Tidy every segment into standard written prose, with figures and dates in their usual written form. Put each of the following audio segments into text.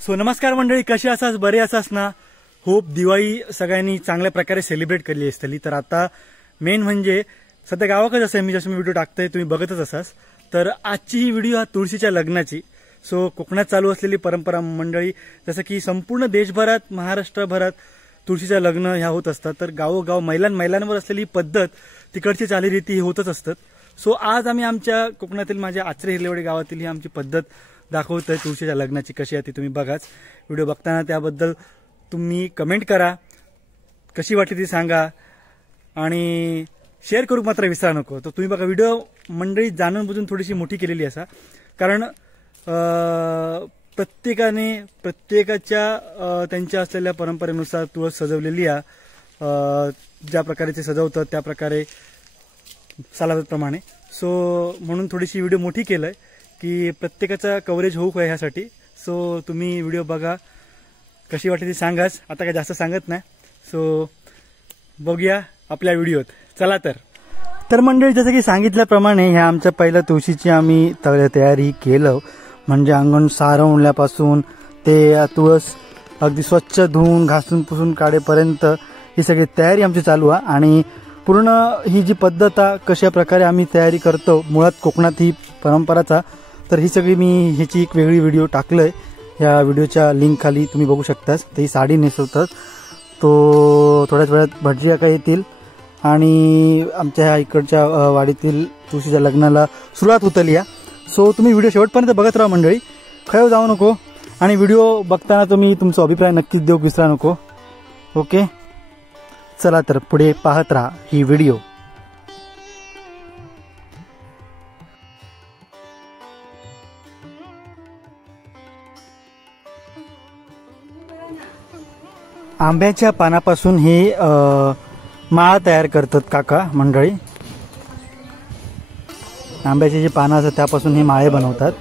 So नमस्कार मंडळी, कशी आसास? बरे आसास ना? होप दिवाळी सगळ्यांनी चांगल्या प्रकारे सेलिब्रेट केली असतली। तर आता मेन म्हणजे सध्या गावाकच असे मी जसं व्हिडिओ टाकतोय तुम्ही बघतच असास। तर आजची ही व्हिडिओ हा तुळशीच्या लग्नाची। सो कोकणात चालू असलेली परंपरा मंडळी, जसं की संपूर्ण देशभरात महाराष्ट्रभरात तुळशीच्या लग्न ह्या होत असतात। तर गावोगाव महिलांवर असलेली पद्धत, तिकडची चालीरीती ही होतच असतात। सो आज आम्ही आमच्या कोकणातील माझ्या आचरे हिरलेवाडी गावातील ही आमची पद्धत दाखवतोय तुळशीच्या लग्नाची। कशी आहे ती तुम्ही बघाच। व्हिडिओ बघताना त्याबद्दल तुम्ही कमेंट करा, कशी वाटली ती सांगा आणि शेअर करू मात्र विसरा नको। तर तुम्ही बघा, व्हिडिओ मंडळी जाणून बुजून थोडीशी मोठी केलेली असा, कारण प्रत्येकाच्या त्यांच्या असलेल्या परंपरेनुसार तुळस सजवलेली आहे। ज्या प्रकारे ते सजवतात त्या प्रकारे सालाप्रमाणे। सो म्हणून थोडीशी व्हिडिओ मोठी केलंय की प्रत्येकाचा कव्हरेज होऊ काय ह्यासाठी। सो तुम्ही व्हिडिओ बघा, कशी वाटली ती सांगाच। आता काय जास्त सांगत नाही, सो बघूया आपल्या व्हिडिओत। चला तर मंडळी, जसं की सांगितल्याप्रमाणे ह्या आमच्या पहिल्या तुळशीची आम्ही तयारी केलं। म्हणजे अंगण सारवण्यापासून ते तुळस अगदी स्वच्छ धुवून घासून पुसून काढेपर्यंत ही सगळी तयारी आमची चालू आहे। आणि पूर्ण ही जी पद्धत आहे, कशा प्रकारे आम्ही तयारी करतो, मुळात कोकणात ही परंपराचा, तर ही सगळी मी ह्याची एक वेगळी व्हिडिओ टाकलंय। या व्हिडिओच्या लिंक खाली तुम्ही बघू शकतास। ते साडी नेसवतात, तो थोड्याच वेळात भटजी काका येतील आणि आमच्या ह्या इकडच्या वाडीतील तुळशीच्या लग्नाला सुरुवात होतली आहे। सो तुम्ही व्हिडिओ शेवटपर्यंत बघत राहा मंडळी, खय जाऊ नको। आणि व्हिडिओ बघताना तुम्ही तुमचा अभिप्राय नक्कीच देऊ विसरा नको। ओके, चला तर पुढे पाहत राहा ही व्हिडिओ। आंब्याच्या पानापासून हे माळा तयार करतात काका मंडळी। आंब्याची जी पानं असतात त्यापासून हे माळे बनवतात।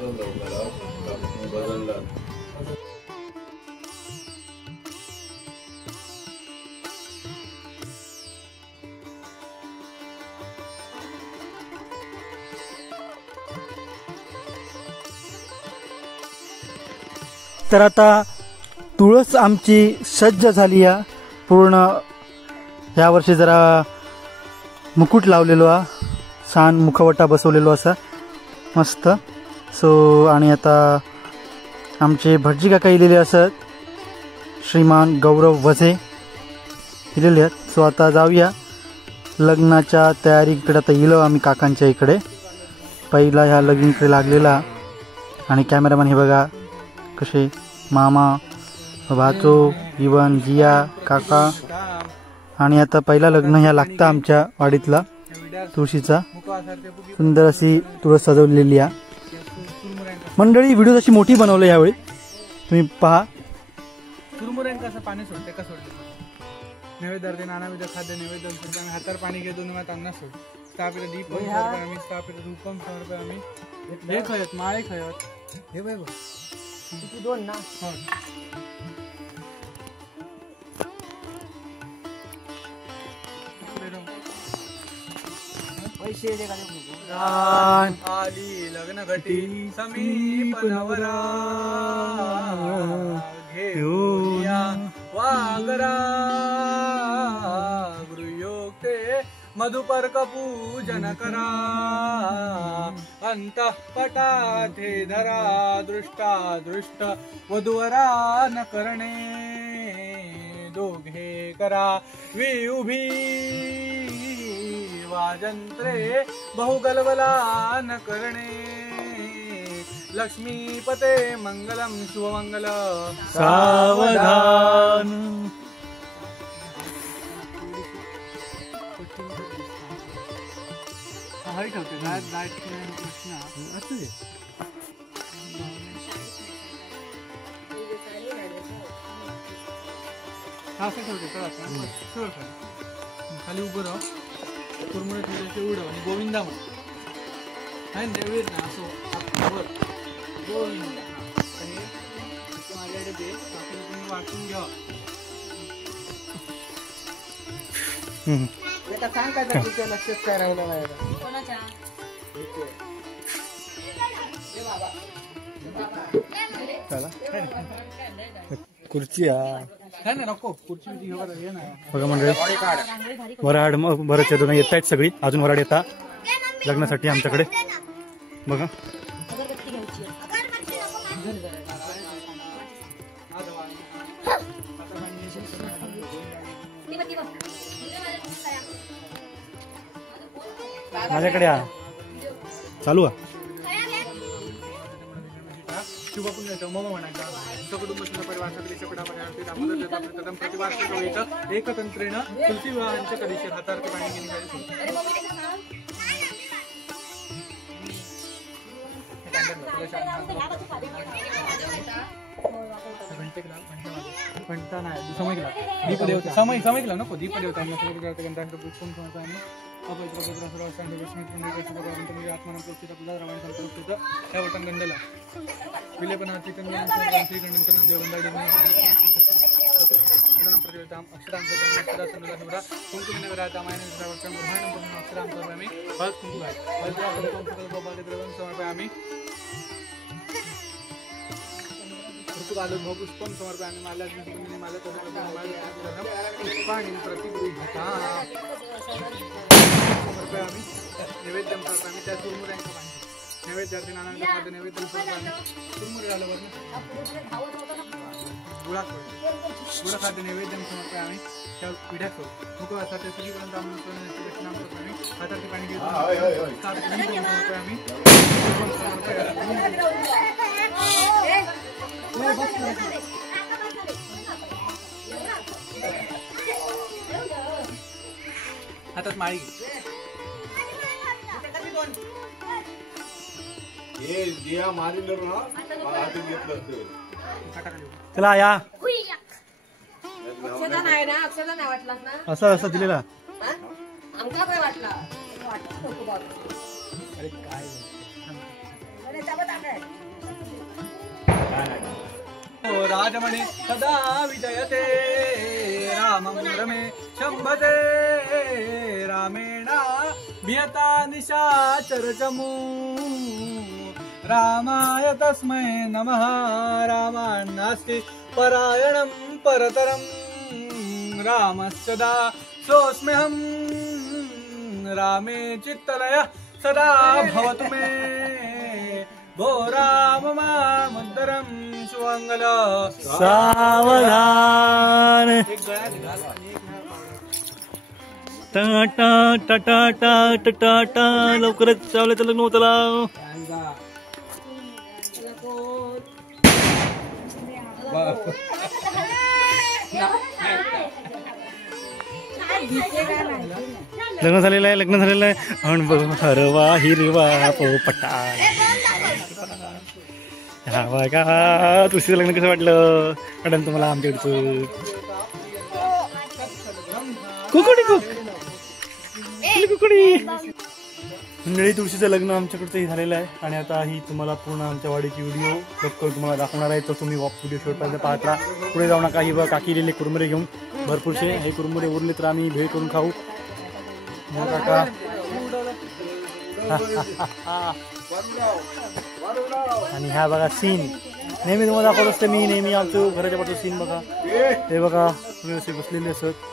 तर आता तुळस आमची सज्ज झाली आहे पूर्ण। यावर्षी जरा मुकुट लावलेलो आहे, छान मुखवटा बसवलेलो असा मस्त। सो आणि आता आमचे भटजी काका इलेले असत, श्रीमान गौरव वझे इलेले आहेत। सो आता जाऊया लग्नाच्या तयारीकडे। आता इलो आम्ही काकांच्या इकडे, पहिला ह्या लग्नीकडे लागलेला। आणि कॅमेरामॅन हे बघा कसे, मामा भाचो इवन जिया काका। आणि आता पहिला लग्न ह्या लागता आमच्या वाडीतला तुळशीचा। सुंदर अशी तुळस सजवलेली आहे मंडळी। व्हिडिओ अशी मोठी बनवली यावेळी, तुम्ही पहा। पाणी सोडते का सोडते नैवेद्य नानाविध खाद्य नैवेद्य हातार पाणी घेतो निमा त्यांना सोड स्थापित दीप आम्ही स्थापित रूपम समर्पयामि। हे खयत माळे खयत हे बघ किती दोन ना। हो आली लग्न घटी समीप नवरा घेऊया वागरा गृह्योक्ते मधुपर्क पूजन करा। अंतःपटाथे धरा दृष्टा दृष्ट वधूवरा न करणे दोघे करा विउभी वाजंत्रे बहुगलबला न करणे। लक्ष्मीपते मंगलम शुभमंगल सावधान। हरी ठेवते प्रश्न असं ठेवते खाली उभं राह तुरमुळे ठेवल्याचे उडव आणि गोविंदा म्हण आहे देवीर ना असो गोविंदा माझ्याकडे दे, तुम्ही वाटून घ्या। सांग काय तुझ्या लक्षात काय राहिलं नाही कोणाच्या चला खुर्ची हा है ना नको खुर्ची ये ना बघा मंडळी वराड बरेच दोन येत आहेत सगळी अजून वराड येतात लग्नासाठी आमच्याकडे बघा माझ्याकडे चालू आहे एकतंत्रेनं तुलसी विवाहांच्या कधीशी हातावरती पाणी घेऊन घंटा नाही समजला दीपदेवता समजला नको दीपदेवता त्या वटन गंधला विलेपना समर्पयामि पुष्पं समर्पयामि पुष्पाणि प्रतिगृह्यताम् समर्पयामि नैवेद्यं समर्पयामि त्या चुरमुऱ्यांचं नैवेद्यार्थी नाना नैवेद्यं समर्पयामि चुरमुरे झाल्यावर गुळाखाद्य नैवेद्यं समर्पयामि त्या पिढ्याचं मुखवासाच्या सगळीपर्यंत आम्ही दक्षिणां समर्पयामि हातावरती पाणी घेऊन समर्पयामि हातात माळी चला या अक्षदा नाही ना अक्षदा नाही वाटला ना असं असं दिलेला आमका काय वाटला अरे काय राजमणे सदा विजयते रामं रमे शंभते रामेणा भियता निशाचरचमू रामाय तस्मै नमः रामान्नास्ति परायणं परतरं रामस्सदा सोऽस्म्यहं रामे चित्तलय सदा भवतु मे भो राम मामुद्धरं सुमंगल सावधान टाटा टाटा टाटा टाटा लवकरच चावल्याचं लग्न होतं लग्न झालेलं आहे हरवा हिरवा पोपटा हा बघा तुझं लग्न कसं वाटलं मॅडम तुम्हाला आमच्याकडचं कुकडी कुकडी मंडळी तुळशीचं लग्न आमच्याकडचंही झालेलं आहे आणि आता ही तुम्हाला पूर्ण आमच्या वाडीची व्हिडिओ करून तुम्हाला दाखवणार आहे तर तुम्ही व्हिडिओ शेवटपर्यंत पाहत राहा पुढे जाऊ नका ही बघ काकी लिहिले कुरमुरे घेऊन भरपूरसे हे कुरमुरे उरले तर आम्ही भेळ करून खाऊ काका आणि ह्या बघा सीन नेहमी तुम्हाला दाखवत असते मी नेहमी आमचं घराच्या बाजूचं सीन बघा हे बघा व्यवस्थित बसलेले असत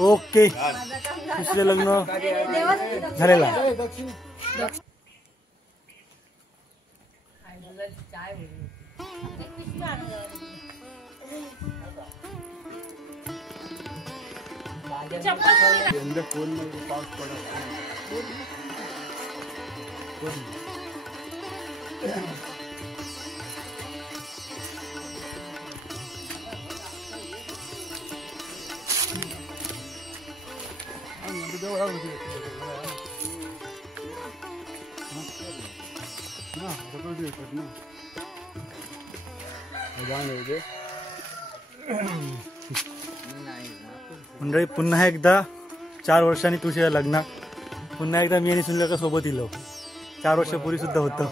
ओके दुसरे लग्न झालेला मंडळी पुन्हा एकदा 4 वर्षांनी तुझ्या लग्न पुन्हा एकदा मी आणि सुनील का सोबत इलो 4 वर्षापूर्वी सुद्धा होतं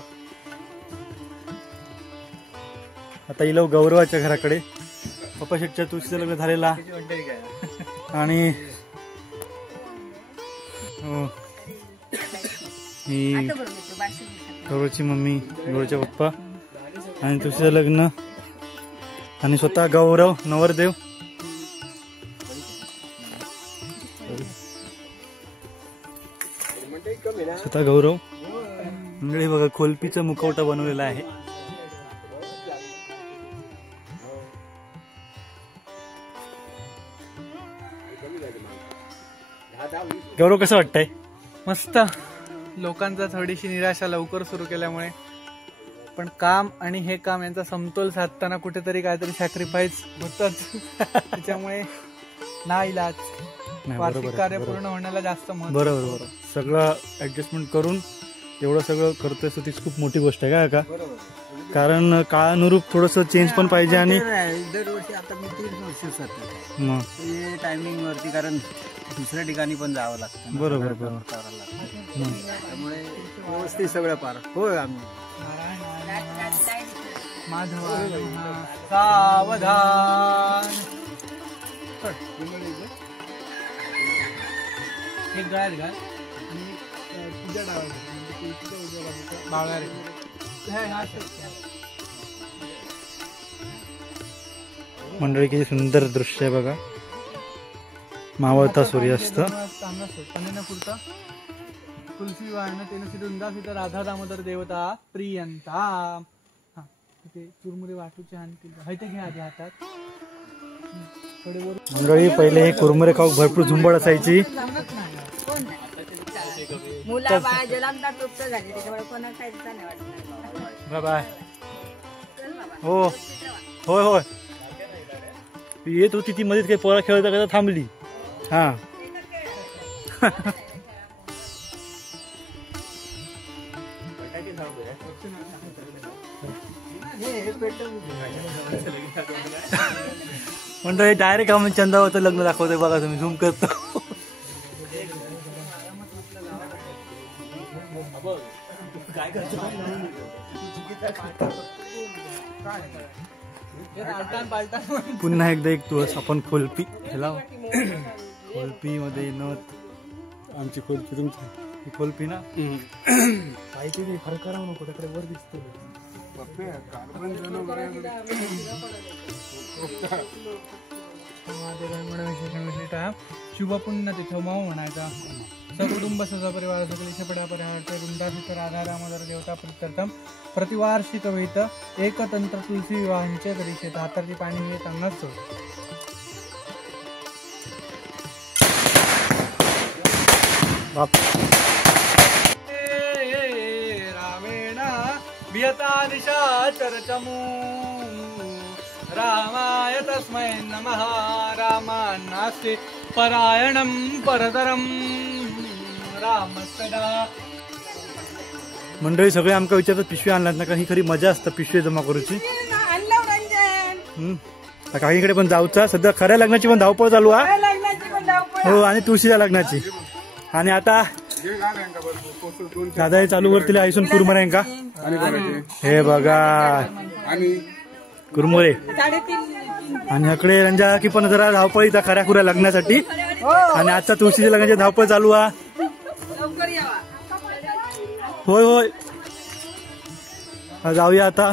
आता इलो गौरवाच्या घराकडे पप्पा शेटच्या तुळशीचं लग्न झालेला आणि ही गौरवची मम्मी गौरवच्या पप्पा आणि तुझं लग्न आणि स्वतः गौरव नवरदेव. स्वतः गौरव मंडळी बघा खोलपीचा मुखवटा बनवलेला आहे. गौरव कसं वाटतंय? मस्त. लोकांचा थोडीशी निराशा लवकर सुरू केल्यामुळे, पण काम आणि हे काम यांचा समतोल साधताना कुठेतरी काहीतरी सॅक्रिफाईस होतच. त्याच्यामुळे नाईलाज वार्षिक कार्य पूर्ण होण्याला जास्त महत्त्व. बरोबर. सगळं ऍडजस्टमेंट करून एवढं सगळं करतोय तीच खूप मोठी गोष्ट आहे का? कारण काळानुरूप थोडस चेंज पण पाहिजे. आणि दरवर्षी आता मी 3 वर्ष टायमिंग वरती, कारण दुसऱ्या ठिकाणी पण जावं लागतं. बरोबर. त्यामुळे व्यवस्थित सगळं पार होय. आम्ही माधवा सावधान. एक गळ्यात घाल आणि तुझ्या डाव्या मंडळी किती सुंदर दृश्य आहे बघा. मावळता सूर्यास्त. पुरता तुलसी वाहन तेन वृंदासित राधा दामोदर देवता प्रियंता. तिथे चुरमुरे वाटूचे आणखी ते घ्या आधी हातात. मंडळी पहिले हे कुरमुरे खाऊ भरपूर झुंबड असायची. मुला बाळा जलमदार तृप्त झाली त्याच्यामुळे कोणाला खायचं नाही वाटत. बाय. हो होय. येत होती ती मध्ये काही पोरा खेळता करता थांबली. हा मंडळी डायरेक्ट आम्ही चंदावरचं लग्न दाखवतोय बघा तुम्ही. झूम करतो. पुन्हा एकदा एक दिवस आपण खोलपी ह्याला खोलपी मध्ये नथ. आमची खोलपी तुमची खोलपी ना काहीतरी फरक करा नको त्याकडे वर दिसतो. शुभपुण्य तिथं माऊ म्हणायचा. सकुटुंब सहपरिवार सकल छपडा परिवार वृंदासित राधा दामोदर देवता प्रित्यर्थम प्रतिवार्षिक विहित एकतंत्र तुलसी विवाहांच्या करिष्येत. हाताची पाणी येत अन्नच रामेण वियता निशाचरचमू रामाय तस्मै नमः. रामान्नास्ति परायणं परतरं रामस्तदा. मंडळी सगळे आमका विचारतात पिशवी आणलात ना का? ही खरी मजा असतं पिशवी जमा करूची. काहीकडे पण जाऊचा. सध्या खऱ्या लग्नाची पण धावपळ चालू आहे. हो आणि तुळशीच्या लग्नाची. आणि आता दादा चालू करतील आयसून कुरमुऱ्यांका. हे बघा कुरमुरे. आणि इकडे रंजा की पण जरा धावपळ इथं खऱ्या खुऱ्या लग्नासाठी. आणि आता तुळशीच्या लग्नाची धावपळ चालू आहे. होय. जाऊया आता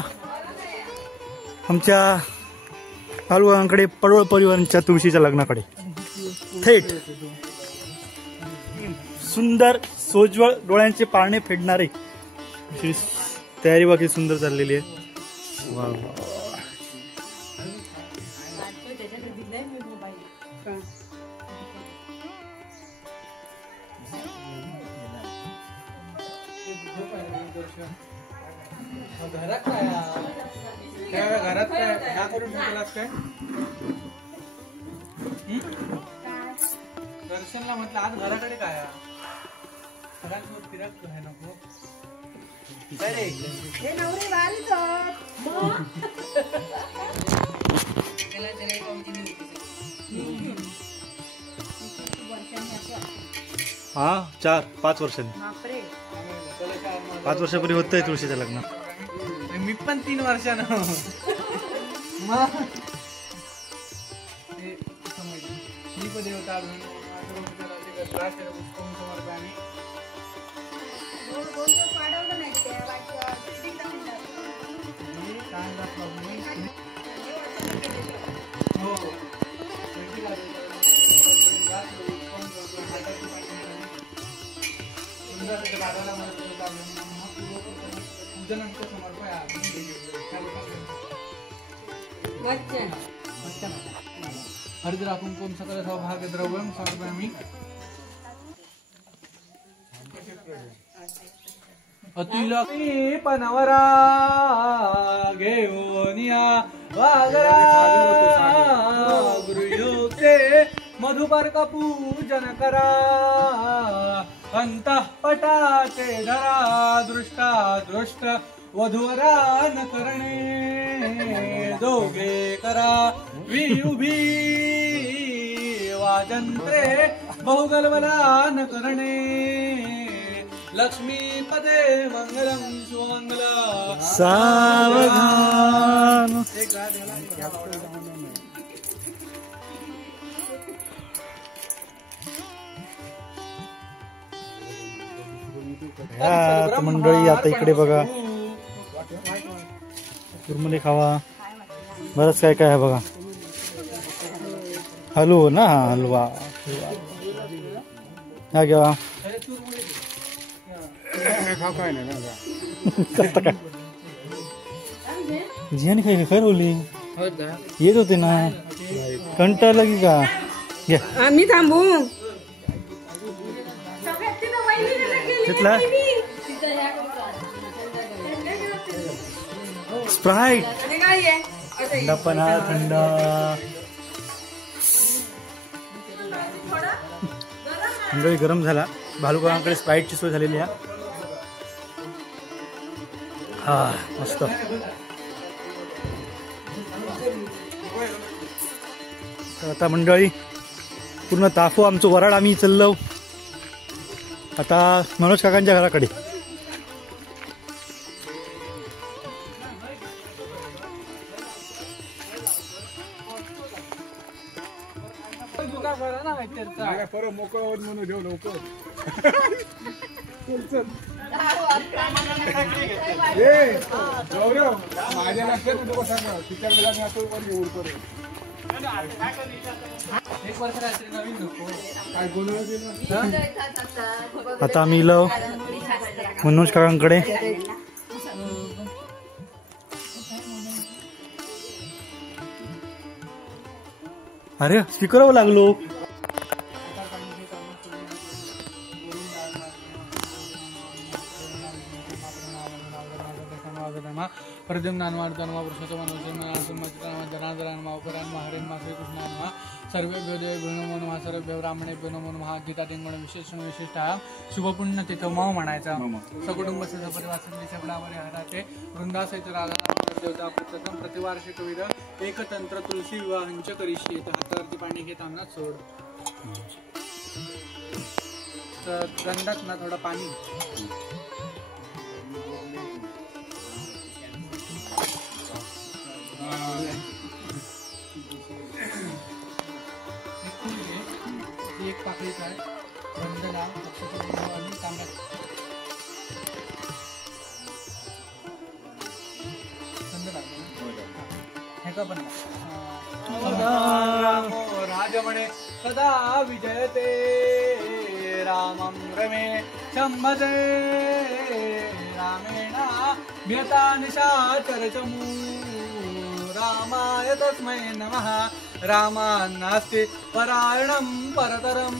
आमच्या पालुगांकडे पडवळ परिवारांच्या तुळशीच्या लग्नाकडे. थेट सुंदर सोज्वळ डोळ्यांचे पारणे फेडणारे तयारी बाकी सुंदर चाललेली आहे. वा घरात काय ह्या करून ठेवलास काय? दर्शनला म्हटलं आज घराकडे काय फिरक आहे नको. हा 4-5 वर्षांनी. 5 वर्षापूर्वी होतंय तुळशीचं लग्न. मी पण 3 वर्षानं. देवता हरिद्रा कुंकुम सकल सौभाग्य द्रव्यम समर्पयामि। अतिलक्ष्मीपनवरा घेऊनिया वागरा गृह्योक्ते मधुपर्क पूजन करा अंतःपटाचे धरा दृष्टा दृष्ट वधूवरा न करणे दोघे करा विउभी वाजंत्रे बहुगलवला न करणे लक्ष्मीपदे मंगलम सुमंगल सावधान। आता मंडळी आता इकडे बघा चुरमुले खावा बरंच काय काय आहे बघा हलवा ना हलवा हा घ्या जियाने काय खैर बोलली येत होते ना कंटाळला की का आम्ही थांबू घेतला स्प्राईट थंड पण हा थंड मंडळी गरम झाला भालुकांकडे स्प्राईटची सोय झालेली आहे हा मस्त आता मंडळी पूर्ण ताफो आमचं वराड आम्ही चाललो आता मनोज काकांच्या घराकडे मोकळं म्हणून देऊ लवकर माझ्या लक्षात नको सांगा तिच्याकडे जाणे असं येऊन करू आता आम्ही इलो मनोज काकांकडे अरे स्पीकरवर लागलो प्रद्युम्नान्मा पुरुषोत्तमनामा हरेन्मा श्रीकृष्णान्मा सर्वेभ्यो देवेभ्यो नमो नमः सर्वेभ्यो ब्राह्मणेभ्यो नमो नमः गीता दिंगण विशेषण विशिष्ट शुभपुण्य तिथं मव म्हणायचा सकुटुंब सपरिवार शबडावरे हराते वृंदासहित राधा देवता प्रथम प्रतिवार्षिक विध एकतंत्र तुलसी विवाहांच करिष्ये हातावरती पाणी घेत आम्हाला सोड गंधात ना थोडं पाणी एक पाकळीचा आहे बंदला आणि तांब्यात बंद लागलं हे का पण राजमणे सदा विजयते रामं रमे शंभजे रामेण व्यता निशाचरचमू रामाय तस्मै नमः रामान्नास्ति परायणं परतरं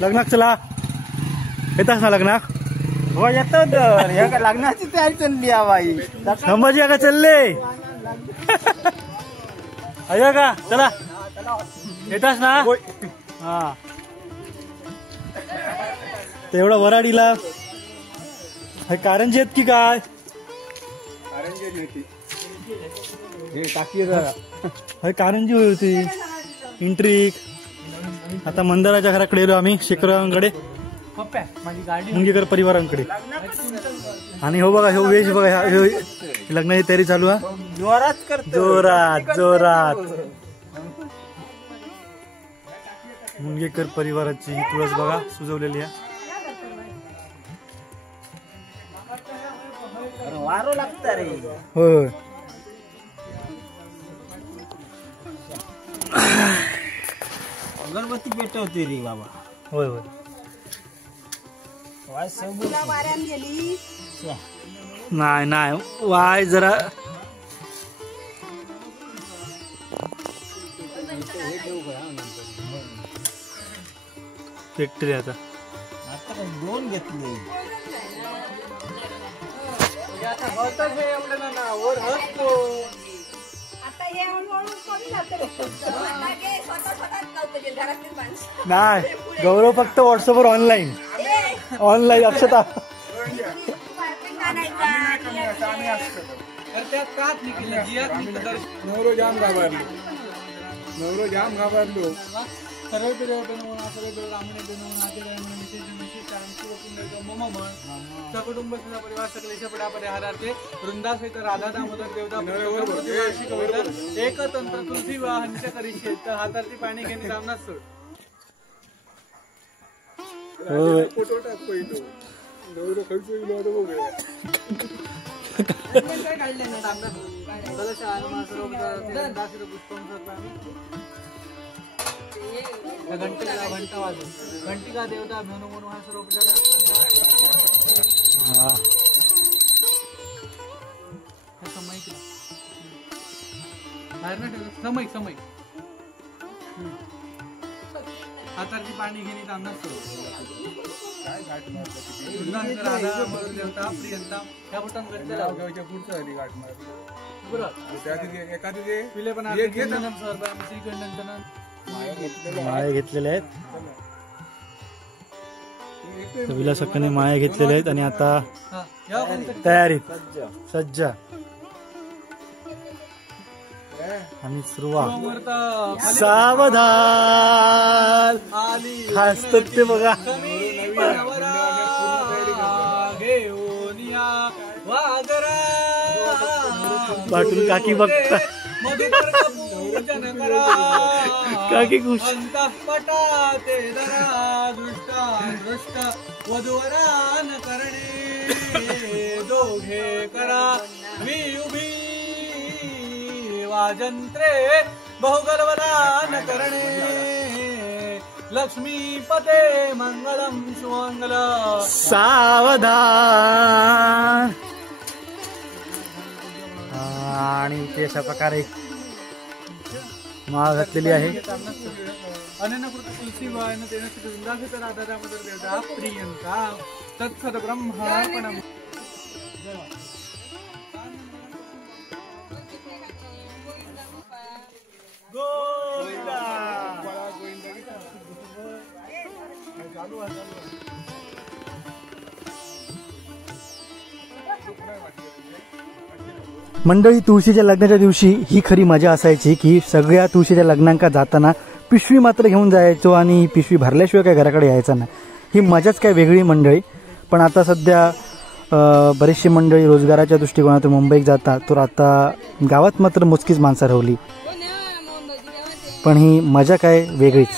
लग्नाक चला येतास ना लग्नाक हो येतो तर ह्या लग्नाची तयारी चालली बाई संभाजी का चालले अयो का चला येतास ना हा तेवढा वराडीला हे कारंजी आहेत की काय हे कारंजी होती इंट्रिक आता मंदाराच्या घराकडे गेलो आम्ही शेखरांकडे माझी गाडी मुंगेकर परिवारांकडे आणि हो बघा हो वेश बघा लग्नाची तयारी चालू आहे जोरात जोरात जोरात मुनगेकर परिवाराची ही तुळस बघा सुजवलेली आहे. वारो लागतं रे. होय अगरबत्ती पेटवते रे बाबा. होय होय. वाय सबूत नाही नाही वाय जरा पेटले आता. आता काय 2 घेतले. आता होतच हे एवढं ना वर हसतो. आता हे हळूहळू कमी जातं. नाही गौरव फक्त व्हॉट्सअपवर ऑनलाईन अक्षता. तर त्यात काच निघलं जियात निघलं. नवरो जाम घाबरलो. सर्व सकुटुंब परिवार सकलेश परिहारार्थे वृंदासहित राधा दामोदर देवता एक तंत्र तुलसी वाहनच्या करीशे तर हाताची पाणी घेणे जामनाच सोड. फोटो टाक पहिलो. नवरो खर्च गेलो होतो बघ. घंटा वाजव घंटिका देवता म्हणून म्हणून हा सर्व उपचार समय समय हाताची पाणी घेणे तामनाच राधा देवता प्रियंता ह्या बोटांना गावच्या पुढचं आली गाठ मारली. एखादी पिले पण श्रीखंडन माया घेतलेल्या आहेत. विलास अक्काने माया घेतलेल्या आहेत आणि आता तयारीत सज्ज आणि सुरुवात. सावधान हसतात ते बघा. पाटून काकी बघता काकी खुश. पटाते दरा दृष्टा दृष्ट वधूवरान करणे दोघे करा उभी वाजंत्रे बहुगलवलान करणे लक्ष्मीपते मंगलम सुमंगल. सावधान. आणि ते अशा प्रकारे माळ घातलेली आहे. अनन्यकृत तुलसी वायन तेन वृंदासित राधा दामोदर देवता प्रियंका तत्सद ब्रह्मार्पणम्. मंडळी, तुळशीच्या लग्नाच्या दिवशी ही खरी मजा असायची की सगळ्या तुळशीच्या लग्नांका जाताना पिशवी मात्र घेऊन जायचो आणि पिशवी भरल्याशिवाय काय घराकडे यायचं नाही. ही मजाच काय वेगळी मंडळी. पण आता सध्या बरीचशी मंडळी रोजगाराच्या दृष्टिकोनातून मुंबईत जातात, तर आता गावात मात्र मोजकीच माणसं राहिली. पण ही मजा काय वेगळीच.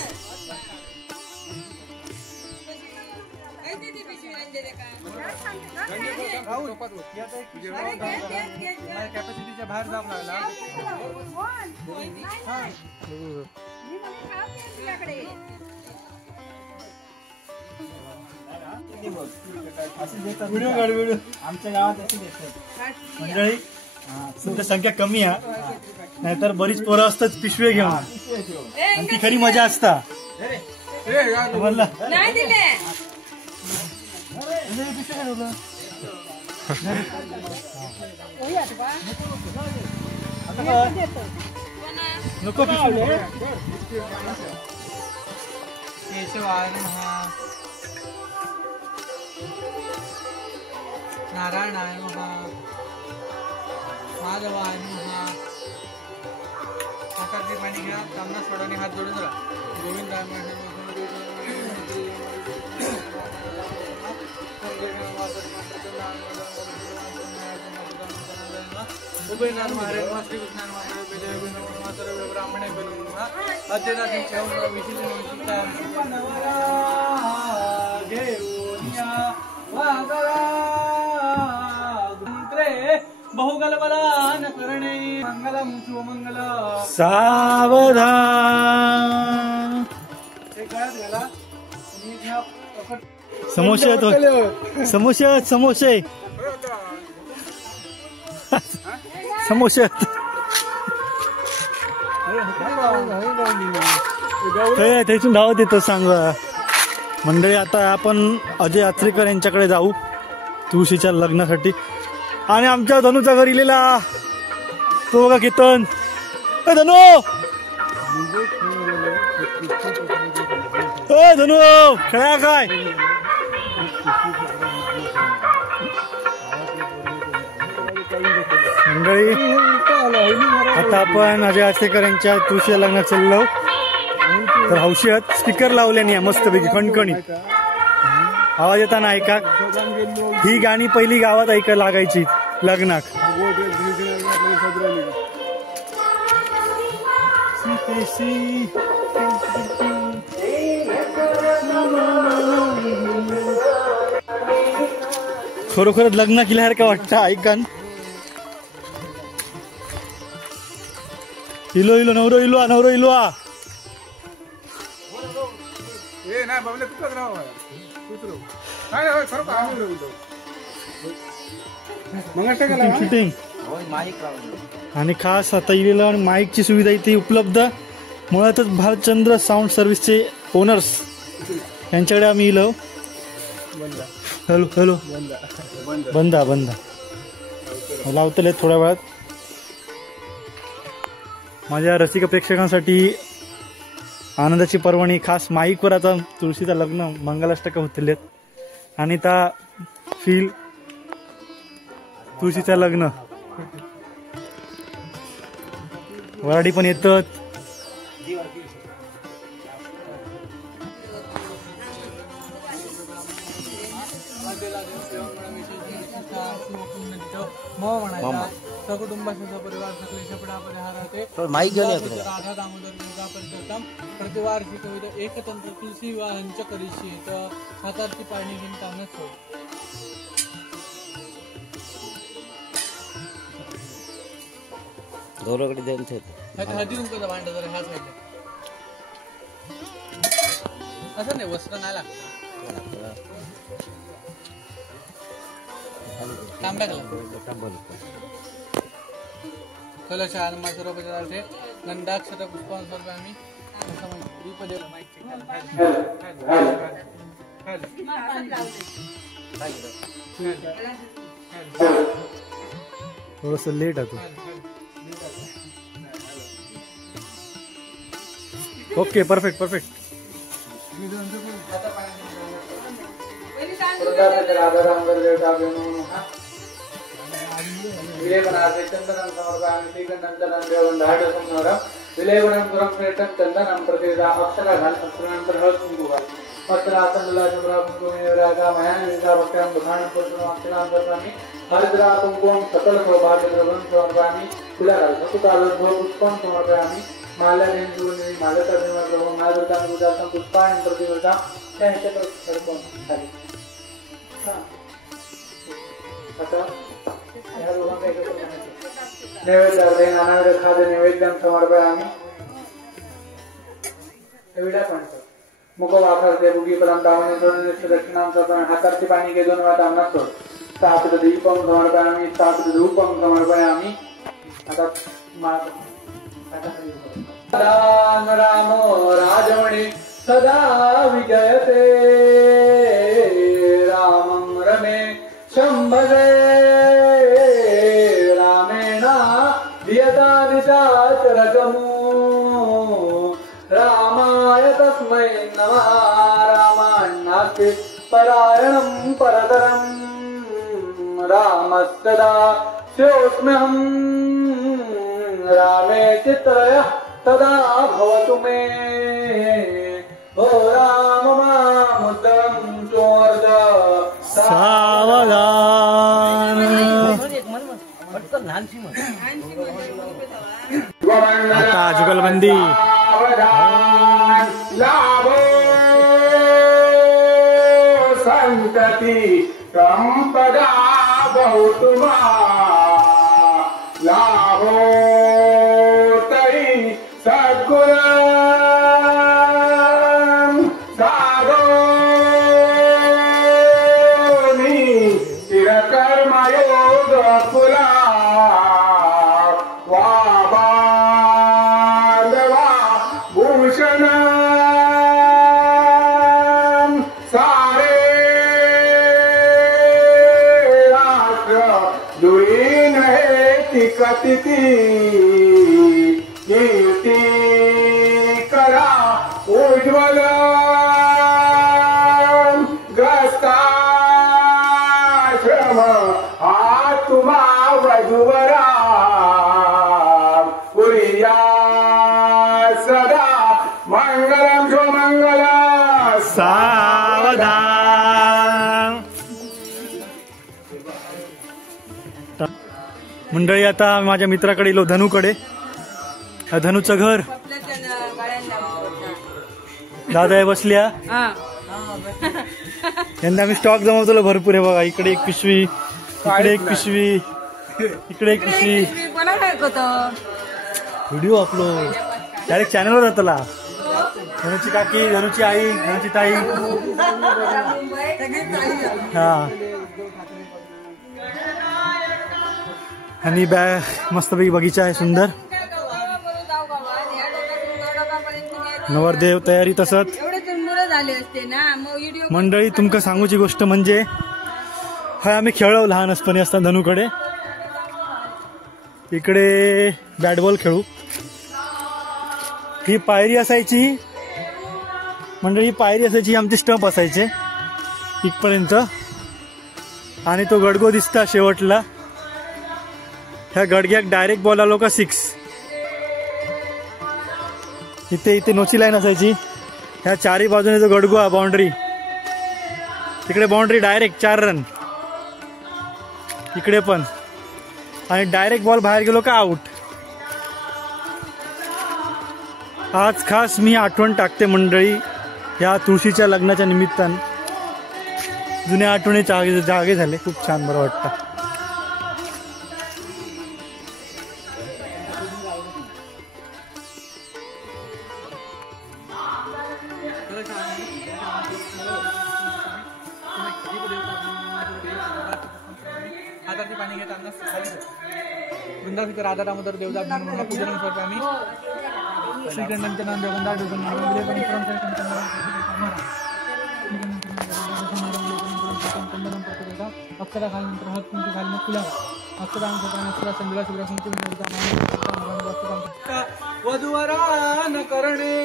कॅपॅसिटीच्या बाहेर जाऊ लागला. आमच्या गावात अशी देतात मंडळी. सध्या संख्या कमी आहे, नाहीतर बरीच पोरं असतात पिशवे घेऊन आणि ती खरी मजा असता. नको केशवाय नमः नारायणाय नमः माधवाय नमः. हातातली पाणी घ्या, सामना सोडवणे हात जोडून राहा. गोविंदाय उभयनाथ महाराज श्रीकृष्ण ब्राह्मणे विशिष्ट बहुगलबलान करणे मंगलम शुभमंगल. सावधान. एक गळ्यात घाला आणि ह्या पकड. समोसे समोसे समोसे समोसे त्यातून धावत येतो. सांग मंडळी, आता आपण अजय आचरेकर यांच्याकडे जाऊ तुळशीच्या लग्नासाठी. आणि आमच्या धनुचा घरी इलेला तो बघा कीर्तन. धनु धनु खेळा काय. मंडळी, आता आपण अजय आचरेकर यांच्या तुळशीच्या लग्नात चाललो. तर हौशी स्पीकर लावल्याने मस्तपैकी खणखणी आवाज येताना ऐका. ही गाणी पहिली गावात ऐकायला लागायची लग्नाक. खरोखरच लग्न केल्यासारखं वाटतं. ऐकन इलो इलो नवरो इलो नवरो इलो. शूटिंग आणि खास आता इलेलं आणि माईकची सुविधा इथे उपलब्ध. मुळातच भालचंद्र साऊंड सर्व्हिसचे ओनर्स यांच्याकडे आम्ही इलो. हॅलो हॅलो बंदा बंदा लावतले थोड्या वेळात. माझ्या रसिक प्रेक्षकांसाठी आनंदाची पर्वणी खास माईकवर आता तुळशीचं लग्न मंगलाष्टक होतलेत. आणि त्या फील तुळशीचं लग्न वराडी पण येतात. सकुटुंबाशी सपरिवार सकले शपडा परिहाराते माईक घेऊन राधा दामोदर दुर्गा परिचर्तम प्रतिवार्षिक एकतंत्र तुलसी विवाहांच्या करीशी तर सातारची पाणी घेऊन कामच होय. गौरवकडे देऊन हळदी कुंकूचा भांडा जरा ह्या साईडला असं नाही. वस्त्र नाही लागत. कलश हनुमान सर्वपदार्थे गंधाक्षर पुष्पांसर्व आम्ही थोडस लेट आहे. Okay perfect perfect. चंदनं समर्पयामि श्रीगंधं देवगंधाढ्यसंहारं विलेवनं पुरं प्रेतं चंदनं प्रतिदा अक्षराघान अक्षरांतर हळकुंकुवाल वस्त्रासंदलाशुभ्राकुंकुमेवरागा मयानिविदा भक्त्यां बुधानं पुरुषमाक्षरांतरामि हरिद्रा कुंकुमं सकल सौभाग्यद्रव्यं समर्पयामि फुलाराज सकुतालोद्भव पुष्पं समर्पयामि माल्यादेन्दूनि मालतर्निमग्रहं नादुतां गुदासं पुष्पाणि प्रतिवर्षा सर्वं खाली. आता नैवेद्यार्थे नानाविध खाद्य नैवेद्यं समर्पयामि. मुखवासरते भुगीपर्यंतावने दक्षिणां समर्पयामि. हाताची पाणी घे 2 वेळा तांबडा सोड. स्थापित दीपं समर्पयामि. स्थापित धूपं समर्पयामि. आता रामो राजमणि सदा विजयते रामं रमे शंभजे रामेण धियता निशाचरकमु रामाय तस्मै नमः. रामान्नास्ति परायणं परतरं रामस्तदा स्योऽस्म्यहं रामे चित्रय तदा भवतु मे. ओ राम मामुद्रं चोर्द सावधान. आता जुगलबंदी. लाभो संतति संपदा बहुतुमा लाभो तरी सद्गुरु साधोनी चिरकर्मयोग फुला वा बांधवा भूषण सारे राष्ट्र दुरीन हेती कथिती कीर्ती करा उज्ज्वल ग्रस्ताश्रम आत्मा वधुवरा पुरिया सदा मंगलम सुमंगल सावधान. मंडळी आता माझ्या मित्राकडे गेलो, धनूकडे. धनूचं घर दादा आहे बसल्या. यंदा आम्ही स्टॉक जमवतो भरपूर आहे बघा. इकडे एक पिशवी, इकडे एक पिशवी, इकडे एक पिशवी. व्हिडिओ अपलोड डायरेक्ट चॅनलवर जातला. धनूची काकी, धनूची आई, धनूची ताई. हा आणि बॅग मस्तपैकी बगीचा आहे सुंदर. नवरदेव तयारी तसंच. मंडळी तुमका सांगूची गोष्ट म्हणजे हा आम्ही खेळलो लहान असताना असताना धनूकडे. इकडे बॅट बॉल खेळू. ही पायरी असायची मंडळी, ही पायरी असायची, आमचे स्टंप असायचे इथपर्यंत. आणि तो गडगो दिसता शेवटला. ह्या गडग्याक डायरेक्ट बॉल आलो का 6. इथे नोची लाईन असायची. ह्या चारी बाजूने जो गडगो हा बाउंड्री, तिकडे बाउंड्री डायरेक्ट 4 रन. इकडे पण. आणि डायरेक्ट बॉल बाहेर गेलो का आउट. आज खास मी आठवण टाकते मंडळी या तुळशीच्या लग्नाच्या निमित्तानं. जुन्या आठवणी जागे झाले. खूप छान बरं वाटतं. पाणी घेताना वृंदावन राधा दामोदर देवदास म्हणून पूजन करतो आम्ही. श्रीगंधांच्या नाम देवगंधा डोजन अक्षरा खाल्यानंतर हात तुमची खाली मग फुला अक्षरा अक्षरा संध्या शुभ्रा वधुवरा न करणे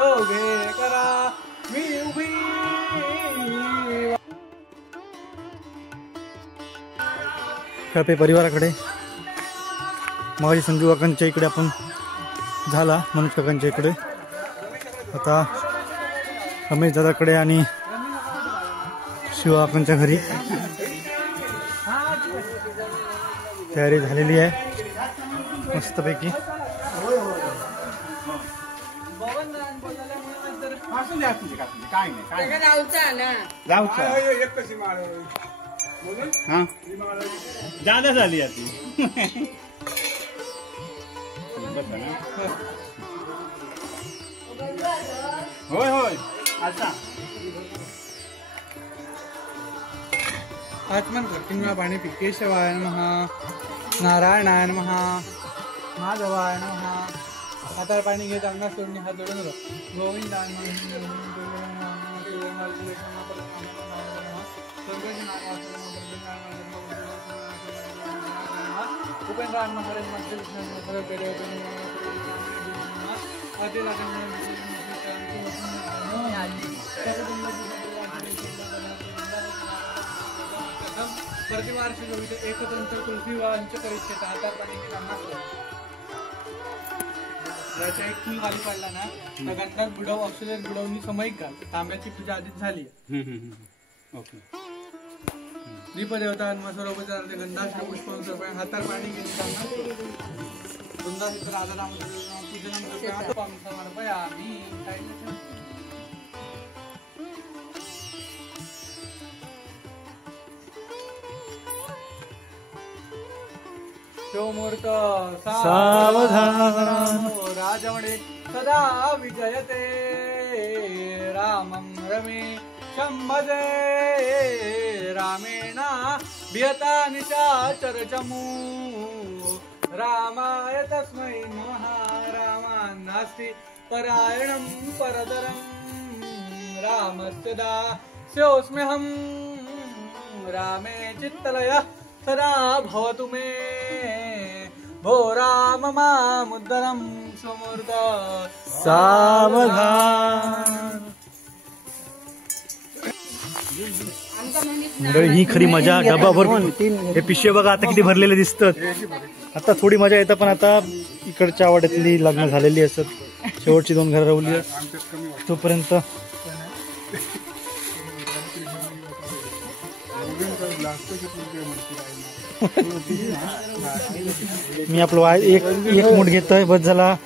दोघे करा मी उभी. कळपे परिवाराकडे मगाशी संजू काकांच्या इकडे आपण झाला, मनोज काकांच्या इकडे. आता रमेश दादाकडे आणि शिवा काकांच्या घरी तयारी झालेली आहे मस्तपैकी. दादा झाली आधी. होय होय. आता आत्मन कर्तिंवा पाणी केशवाय नमः, नारायणाय नमः, माधवाय नमः. हातावर पाणी घेत अंगात सोडणे हात जोडून गोविंदाय उपेंद्र प्रतिवार्ष एकतंत्र तुलसीवांच करीत हातात पाणी घेताना एक फुल खाली पडला ना त्या गंधात बुडव ऑक्सिजन बुडवणी सामायिक घाल. तांब्याची पूजा आधीच झाली. ओके. दीपदेवता स्वरूपाचा गंधाश्र पुष्प हातात पाणी घेताना वृंदावन राधा दामोदर पूजन समर्पयामि. शिवमूर्त सावधान. राजमणे सदा विजयते रामं रमे शंभजे रामेण भियता निशाचर चमू रामाय तस्मै नमः रामान्नास्ति परायणं परतरं रामस्य दास्योऽस्म्यहं रामे चित्तलयः सदा भवतु मे भो राम मामुद्धरं सुमूर्त सावधान. मंडळी ही खरी मजा. डबा भरून हे पिशवे बघा आता किती भरलेले दिसतात. आता थोडी मजा येतं पण आता इकडच्या वाड्यातली लग्न झालेली असत. शेवटची 2 घरं राहिली तोपर्यंत मी आपलं एक मूठ घेतोय बस झाला.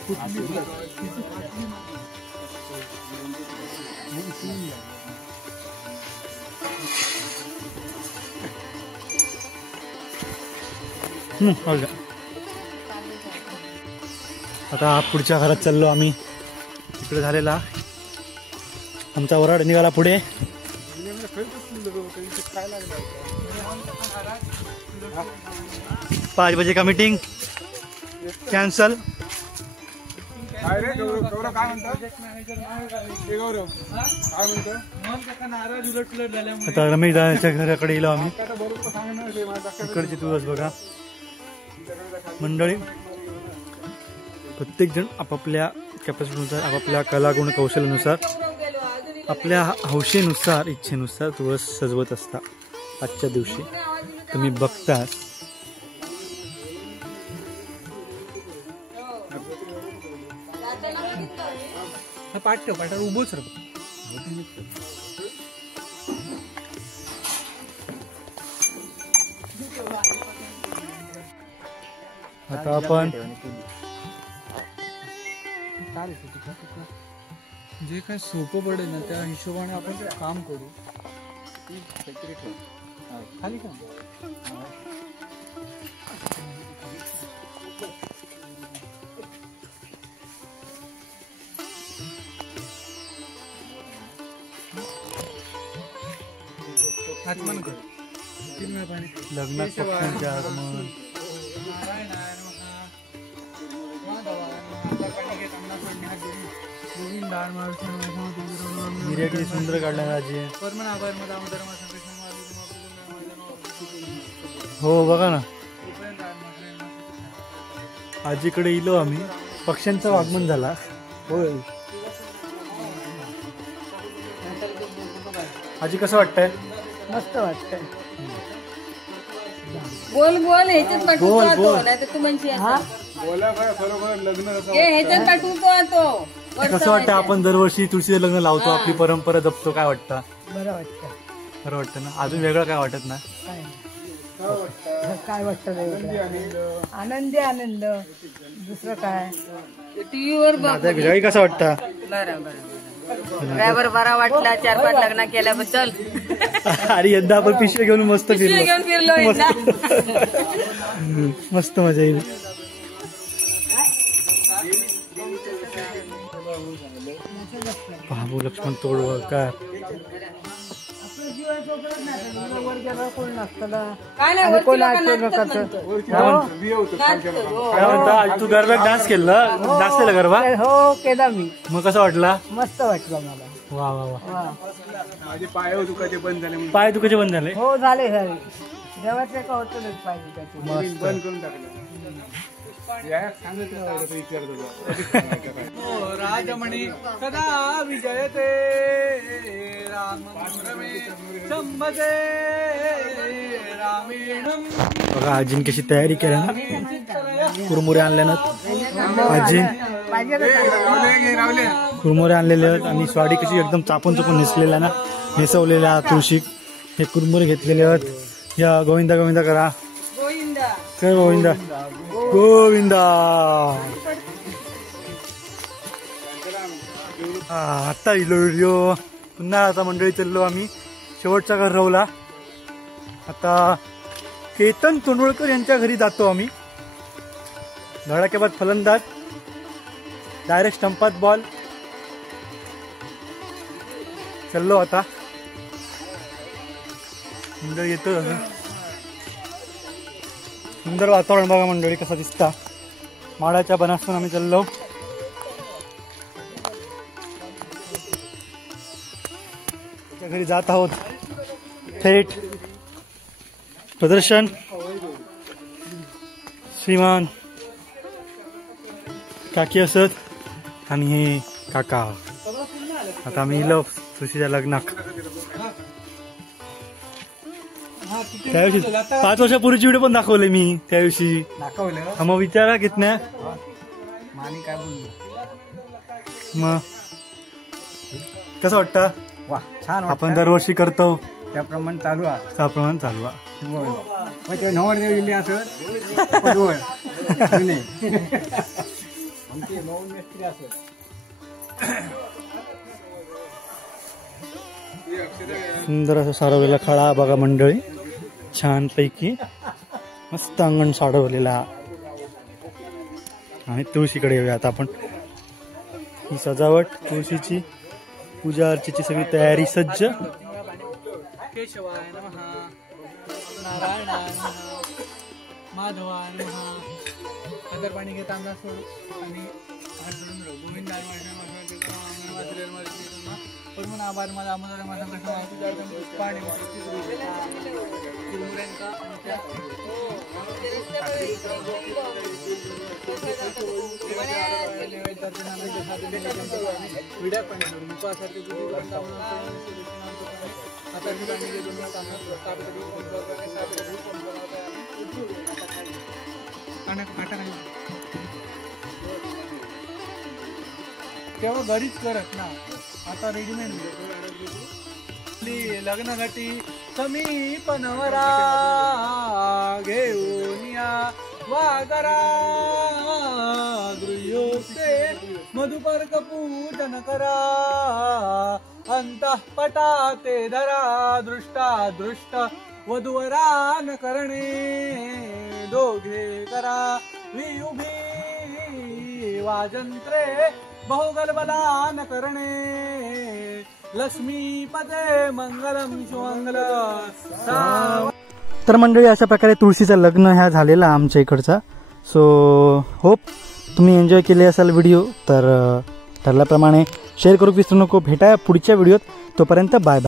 आता पुढच्या घरात चाललो आम्ही. तिकडे झालेला आमचा वराड निघाला पुढे. 5 बजे का मीटिंग कॅन्सल. काय रे गौरव काय म्हणतो? हे गौरव काय म्हणतो? नाराज उलट झाल्यामुळे आता रमेश दादाच्या घराकडे गेलो आम्ही. आता बरोबर सांगणार ते माझा इकडची दिवस बघा मंडळी. प्रत्येक जण आपापल्या कॅपॅसिटीनुसार आपापल्या कलागुण कौशल्यानुसार आपल्या हौशेनुसार इच्छेनुसार तुळस सजवत असता. आजच्या दिवशी तुम्ही बघता पाठ ठेव पाठावर उभंच राह. आता आपण जे काही सोपं पडेल ना त्या हिशोबाने आपण काम करू. खाली का आत्मन कर 3 वेळा पाणी. लग्नात पक्ष्यांच्या आगमन निर्या किती सुंदर काढल्या आजी. हो बघा ना आजीकडे इलो आम्ही. पक्ष्यांचं आगमन झाला. होय आजी कसं वाटतंय? मस्त वाटतंय. बोल बोल ह्याच्यात पाठवतो नाही तर तू म्हणशी बोला खरोखर लग्न ह्याच्यात पाठवतो तो. कसं वाटतं? आपण दरवर्षी तुळशीचं लग्न लावतो. आपली परंपरा जपतो. काय वाटतं? बरं वाटतं. बरं वाटतं ना. अजून वेगळं काय वाटत ना? काय वाटतं आनंदी आनंद दुसरं काय. टीव्हीवर दादा कसं वाटतं? बरं बरं ड्रायव्हर बरा वाटला. 4-5 लग्न केल्याबद्दल. अरे यंदा आपण पिशवी घेऊन मस्त फिरलो. घेऊन फिरलो एकदा. मस्त मजा येईल. बाबू लक्ष्मण तोडवळकर काय नाही काय म्हणता? आज तू गरबा डान्स केला? नाचलेला गरबा? हो केला मी. मग कसा वाटला? मस्त वाटलं मला. वा वा वा. माझे पाय दुखायचे बंद झाले म्हणून पाय दुखायचे बंद झाले? हो झाले झाले. देवाचे का होतं पाहिजे त्याचे. बंद करून टाकलं. राजमणी सदा विजयते रामं रमे शंभजे रामेणं. बघा आजीन कशी तयारी केल्या ना. कुरमुरे आणल्या ना आजीन. कुरमुरे आणलेले आहेत आणि स्वाडी कशी एकदम चापून चापून नेसलेल्या ना. नेसवलेल्या तुळशीत हे कुरमुरे घेतलेले आहेत. या गोविंदा गोविंदा करा. काय गोविंदा गोविंदा. आता इलो व्हिडिओ पुन्हा. आता मंडळी चाललो आम्ही. शेवटचा घर राहुला. आता केतन तोंडवळकर यांच्या घरी जातो आम्ही. धडाकेबाद फलंदाज, डायरेक्ट स्टंपात बॉल. चाललो आता मंडळी येतो. सुंदर वातावरण बघा मंडळी कसं दिसता. माडाच्या बनासून आम्ही चाललो. घरी जात आहोत. थेट प्रदर्शन श्रीमान काकी असत आणि हे काका. आता आम्ही इलो सुशीच्या लग्नाक. त्या दिवशी 5 वर्षापूर्वीची व्हिडिओ पण दाखवले मी त्या दिवशी. दाखवलं मग विचारा कितन्या मानी काय बोललो. मग कसं वाटतं? वा छान आपण दरवर्षी करतो त्याप्रमाणे चालू आहे. त्याप्रमाणे चालू आहे. मग ते नवरदेव इल्ली असत सुंदर असं सारवलेला खळा बघा मंडळी. छान पैकी मस्त अंगण साडवलेला. आणि तुळशीकडे येऊया आता आपण. ही सजावट तुळशीची पूजा अर्चेची सगळी तयारी सज्ज. केशवाय नमः, नारायणाय नमः, माधवाय नमः. हातात पाणी घेताना सोड आणि हात जोडून राहू. गोविंदाय नमः, म्हणून आभार मला आम्हाला माझा कसा माहिती पाणी चिरमुऱ्यांका आणि त्या विड्या पाणी मुखासाठी हाताची पाणी घेऊन तेव्हा घरीच करत ना. आता रेडीमेड लग्नासाठी समीप नवरा घेऊन या वागरा गृह्योक्ते मधुपर्क पूजन करा अंतःपटा ते धरा दृष्टा दृष्ट वधूवरान करणे दोघे करा विउभी वाजंत्रे बहुगलबलान करणे लक्ष्मीपदे मंगलम सुमंगल. तर मंडळी अशा प्रकारे तुळशीचं लग्न ह्या झालेला आमच्या इकडचा. सो होप तुम्ही एन्जॉय केले असाल व्हिडिओ. तर ठरल्याप्रमाणे शेअर करू विसरू नको. भेटाया पुढच्या व्हिडिओत. तोपर्यंत बाय बाय.